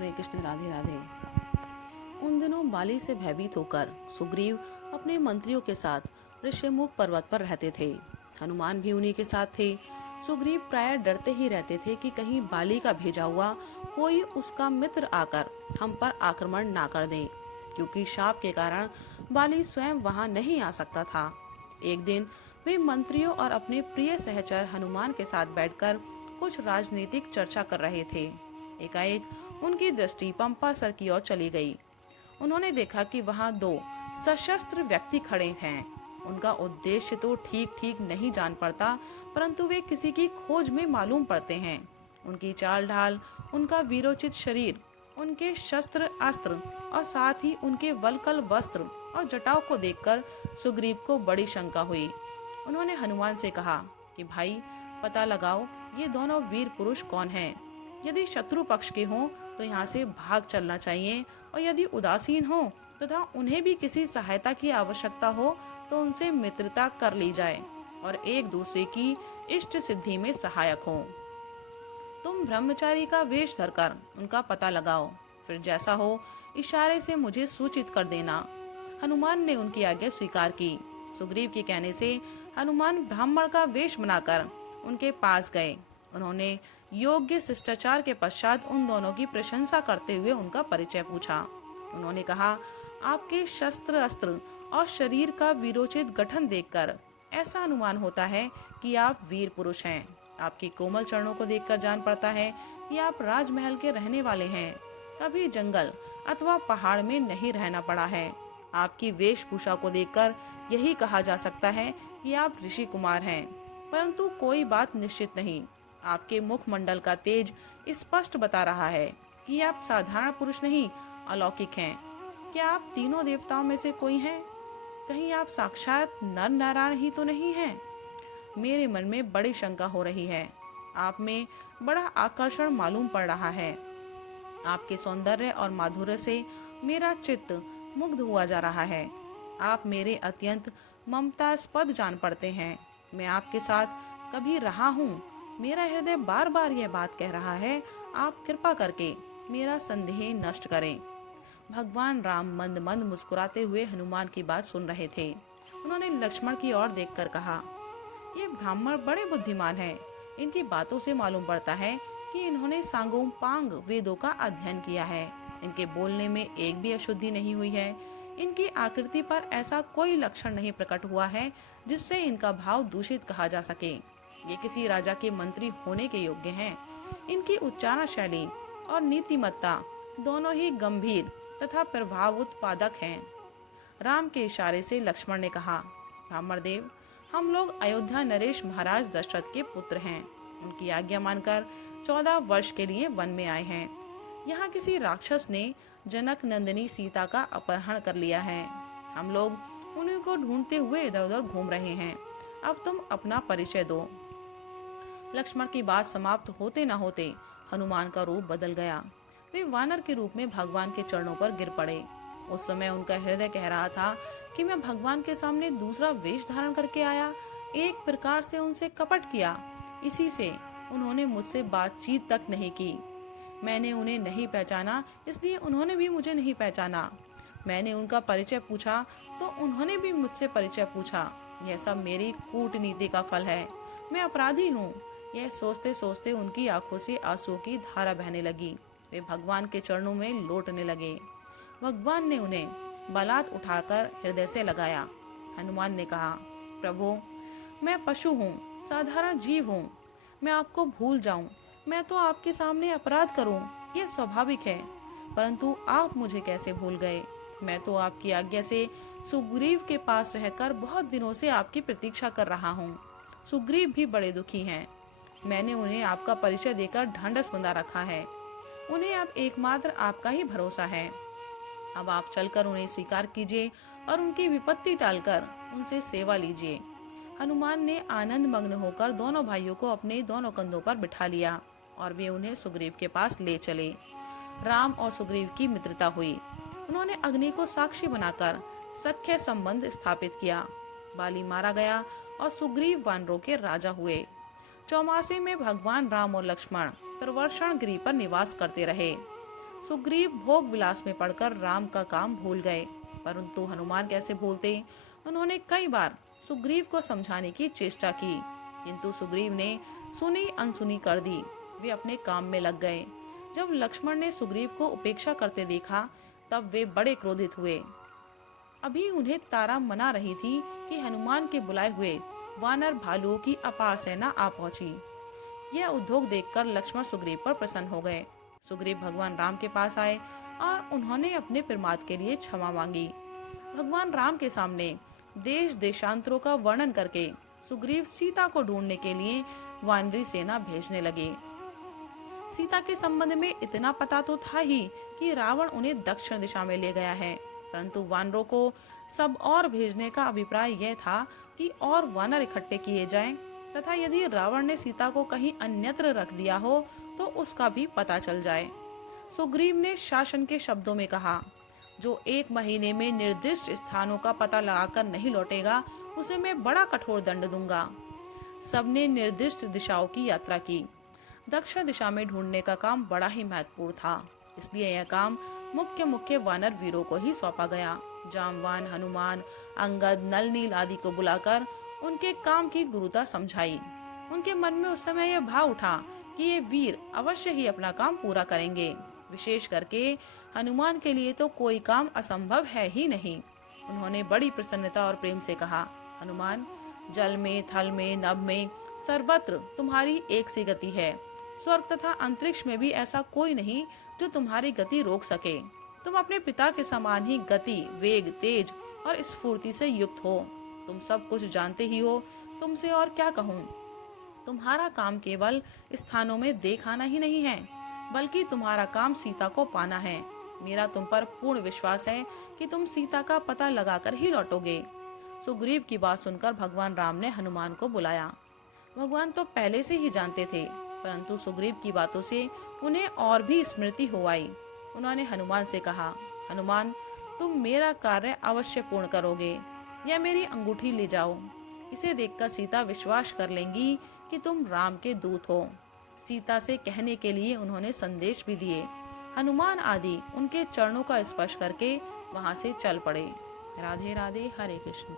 हरे कृष्ण, राधे राधे। उन दिनों बाली से भयभीत होकर सुग्रीव अपने मंत्रियों के साथ ऋष्यमुख पर्वत पर रहते थे। हनुमान भी उन्हीं के साथ थे। सुग्रीव प्राय डरते ही रहते थे कि कहीं बाली का भेजा हुआ कोई उसका मित्र आकर हम पर आक्रमण ना कर दे, क्योंकि शाप के कारण बाली स्वयं वहां नहीं आ सकता था। एक दिन वे मंत्रियों और अपने प्रिय सहचर हनुमान के साथ बैठकर कुछ राजनीतिक चर्चा कर रहे थे। एकाएक उनकी दृष्टि पंपा सर की ओर चली गई। उन्होंने देखा कि वहां दो सशस्त्र व्यक्ति खड़े हैं। उनका उद्देश्य तो ठीक ठीक नहीं जान पड़ता, परंतु वे किसी की खोज में मालूम पड़ते हैं। उनकी चाल ढाल, उनका वीरोचित शरीर, उनके शस्त्र अस्त्र और साथ ही उनके वलकल वस्त्र और जटाओं को देखकर सुग्रीव को बड़ी शंका हुई। उन्होंने हनुमान से कहा कि भाई, पता लगाओ ये दोनों वीर पुरुष कौन हैं। यदि शत्रु पक्ष के हों तो यहाँ से भाग चलना चाहिए, और यदि उदासीन हो तथा उन्हें भी किसी सहायता की आवश्यकता हो तो उनसे मित्रता कर ली जाए और एक दूसरे की इष्ट सिद्धि में सहायक हो। तुम ब्रह्मचारी का वेश धरकर उनका पता लगाओ, फिर जैसा हो इशारे से मुझे सूचित कर देना। हनुमान ने उनकी आज्ञा स्वीकार की। सुग्रीव के कहने से हनुमान ब्राह्मण का वेश बनाकर उनके पास गए। उन्होंने योग्य शिष्टाचार के पश्चात उन दोनों की प्रशंसा करते हुए उनका परिचय पूछा। उन्होंने कहा, आपके शस्त्र अस्त्र और शरीर का वीरोचित गठन देखकर ऐसा अनुमान होता है कि आप वीर पुरुष हैं। आपके कोमल चरणों को देखकर जान पड़ता है कि आप राजमहल के रहने वाले हैं। कभी जंगल अथवा पहाड़ में नहीं रहना पड़ा है। आपकी वेशभूषा को देखकर यही कहा जा सकता है कि आप ऋषि कुमार हैं, परंतु कोई बात निश्चित नहीं। आपके मुखमंडल का तेज स्पष्ट बता रहा है कि आप साधारण पुरुष नहीं, अलौकिक हैं। क्या आप तीनों देवताओं में से कोई हैं? कहीं आप साक्षात नर नारायण ही तो नहीं हैं? मेरे मन में बड़ी शंका हो रही है। आप में बड़ा आकर्षण मालूम पड़ रहा है। आपके सौंदर्य और माधुर्य से मेरा चित्त मुग्ध हुआ जा रहा है। आप मेरे अत्यंत ममतास्पद जान पड़ते हैं। मैं आपके साथ कभी रहा हूँ। मेरा हृदय बार बार यह बात कह रहा है। आप कृपा करके मेरा संदेह नष्ट करें। भगवान राम मंद मंद मुस्कुराते हुए हनुमान की बात सुन रहे थे। उन्होंने लक्ष्मण की ओर देखकर कहा, ये ब्राह्मण बड़े बुद्धिमान हैं। इनकी बातों से मालूम पड़ता है कि इन्होंने सांगोम पांग वेदों का अध्ययन किया है। इनके बोलने में एक भी अशुद्धि नहीं हुई है। इनकी आकृति पर ऐसा कोई लक्षण नहीं प्रकट हुआ है जिससे इनका भाव दूषित कहा जा सके। ये किसी राजा के मंत्री होने के योग्य हैं। इनकी उच्चारण शैली और नीतिमत्ता दोनों ही गंभीर तथा प्रभाव उत्पादक हैं। राम के इशारे से लक्ष्मण ने कहा, ब्राह्मण देव, हम लोग अयोध्या नरेश महाराज दशरथ के पुत्र हैं। उनकी आज्ञा मानकर 14 वर्ष के लिए वन में आए हैं। यहाँ किसी राक्षस ने जनक नंदिनी सीता का अपहरण कर लिया है। हम लोग उन्हीं को ढूंढते हुए इधर उधर घूम रहे हैं। अब तुम अपना परिचय दो। लक्ष्मण की बात समाप्त होते न होते हनुमान का रूप बदल गया। वे वानर के रूप में भगवान के चरणों पर गिर पड़े। उस समय उनका हृदय कह रहा था कि मैं भगवान के सामने दूसरा वेश धारण करके आया। एक प्रकार से उनसे कपट किया। इसी से उन्होंने मुझसे बातचीत तक नहीं की। मैंने उन्हें नहीं पहचाना, इसलिए उन्होंने भी मुझे नहीं पहचाना। मैंने उनका परिचय पूछा तो उन्होंने भी मुझसे परिचय पूछा। यह सब मेरी कूटनीति का फल है। मैं अपराधी हूँ। यह सोचते सोचते उनकी आंखों से आंसुओं की धारा बहने लगी। वे भगवान के चरणों में लौटने लगे। भगवान ने उन्हें बलात् उठाकर हृदय से लगाया। हनुमान ने कहा, प्रभु, मैं पशु हूँ, साधारण जीव हूँ। मैं आपको भूल जाऊं, मैं तो आपके सामने अपराध करूं, यह स्वाभाविक है। परंतु आप मुझे कैसे भूल गए? मैं तो आपकी आज्ञा से सुग्रीव के पास रहकर बहुत दिनों से आपकी प्रतीक्षा कर रहा हूँ। सुग्रीव भी बड़े दुखी हैं। मैंने उन्हें आपका परिचय देकर ढांढस बंधा रखा है। उन्हें अब एकमात्र आपका ही भरोसा है। अब आप चलकर उन्हें स्वीकार कीजिए और उनकी विपत्ति टालकर उनसे सेवा लीजिए। हनुमान ने आनंद मग्न होकर दोनों भाइयों को अपने दोनों कंधों पर बिठा लिया और वे उन्हें सुग्रीव के पास ले चले। राम और सुग्रीव की मित्रता हुई। उन्होंने अग्नि को साक्षी बनाकर सख्य संबंध स्थापित किया। बाली मारा गया और सुग्रीव वानरों के राजा हुए। चौमासे में भगवान राम और लक्ष्मण प्रवर्षण गिरि पर निवास करते रहे। सुग्रीव भोग विलास में पड़कर राम का काम भूल गए, परंतु हनुमान कैसे भूलते। उन्होंने कई बार सुग्रीव को समझाने की चेष्टा की, किंतु सुग्रीव ने सुनी अनसुनी कर दी। वे अपने काम में लग गए। जब लक्ष्मण ने सुग्रीव को उपेक्षा करते देखा, तब वे बड़े क्रोधित हुए। अभी उन्हें तारा मना रही थी कि हनुमान के बुलाए हुए वानर भालुओं की अपार सेना आ पहुंची। यह उद्योग देखकर लक्ष्मण सुग्रीव पर प्रसन्न हो गए। सुग्रीव भगवान राम के पास आए और उन्होंने अपने प्रमाद के लिए क्षमा मांगी। भगवान राम के सामने देश देशांतरों का वर्णन करके सुग्रीव सीता को ढूंढने के लिए वानरी सेना भेजने लगे। सीता के संबंध में इतना पता तो था ही कि रावण उन्हें दक्षिण दिशा में ले गया है, परंतु वानरों को सब और भेजने का अभिप्राय यह था कि और वानर इकट्ठे किए जाएं, तथा यदि रावण ने सीता को कहीं अन्यत्र रख दिया हो तो उसका भी पता चल जाए। सुग्रीव ने शासन के शब्दों में कहा, जो 1 महीने में निर्दिष्ट स्थानों का पता लगाकर नहीं लौटेगा, उसे मैं बड़ा कठोर दंड दूंगा। सबने निर्दिष्ट दिशाओं की यात्रा की। दक्षिण दिशा में ढूंढने का काम बड़ा ही महत्वपूर्ण था, इसलिए यह काम मुख्य वानर वीरों को ही सौंपा गया। जामवान, हनुमान, अंगद, नल नील आदि को बुलाकर उनके काम की गुरुता समझाई। उनके मन में उस समय यह भाव उठा कि ये वीर अवश्य ही अपना काम पूरा करेंगे। विशेष करके हनुमान के लिए तो कोई काम असंभव है ही नहीं। उन्होंने बड़ी प्रसन्नता और प्रेम से कहा, हनुमान, जल में, थल में, नभ में सर्वत्र तुम्हारी एक सी गति है। स्वर्ग तथा अंतरिक्ष में भी ऐसा कोई नहीं जो तुम्हारी गति रोक सके। तुम अपने पिता के समान ही गति, वेग, तेज और स्फूर्ति से युक्त हो। तुम सब कुछ जानते ही हो, तुमसे और क्या कहूँ। तुम्हारा काम केवल स्थानों में देखाना ही नहीं है, बल्कि तुम्हारा काम सीता को पाना है। मेरा तुम पर पूर्ण विश्वास है कि तुम सीता का पता लगाकर ही लौटोगे। सुग्रीव की बात सुनकर भगवान राम ने हनुमान को बुलाया। भगवान तो पहले से ही जानते थे, परंतु सुग्रीव की बातों से उन्हें और भी स्मृति हो आई। उन्होंने हनुमान से कहा, हनुमान, तुम मेरा कार्य अवश्य पूर्ण करोगे। यह मेरी अंगूठी ले जाओ। इसे देखकर सीता विश्वास कर लेंगी कि तुम राम के दूत हो। सीता से कहने के लिए उन्होंने संदेश भी दिए। हनुमान आदि उनके चरणों का स्पर्श करके वहां से चल पड़े। राधे राधे, हरे कृष्ण।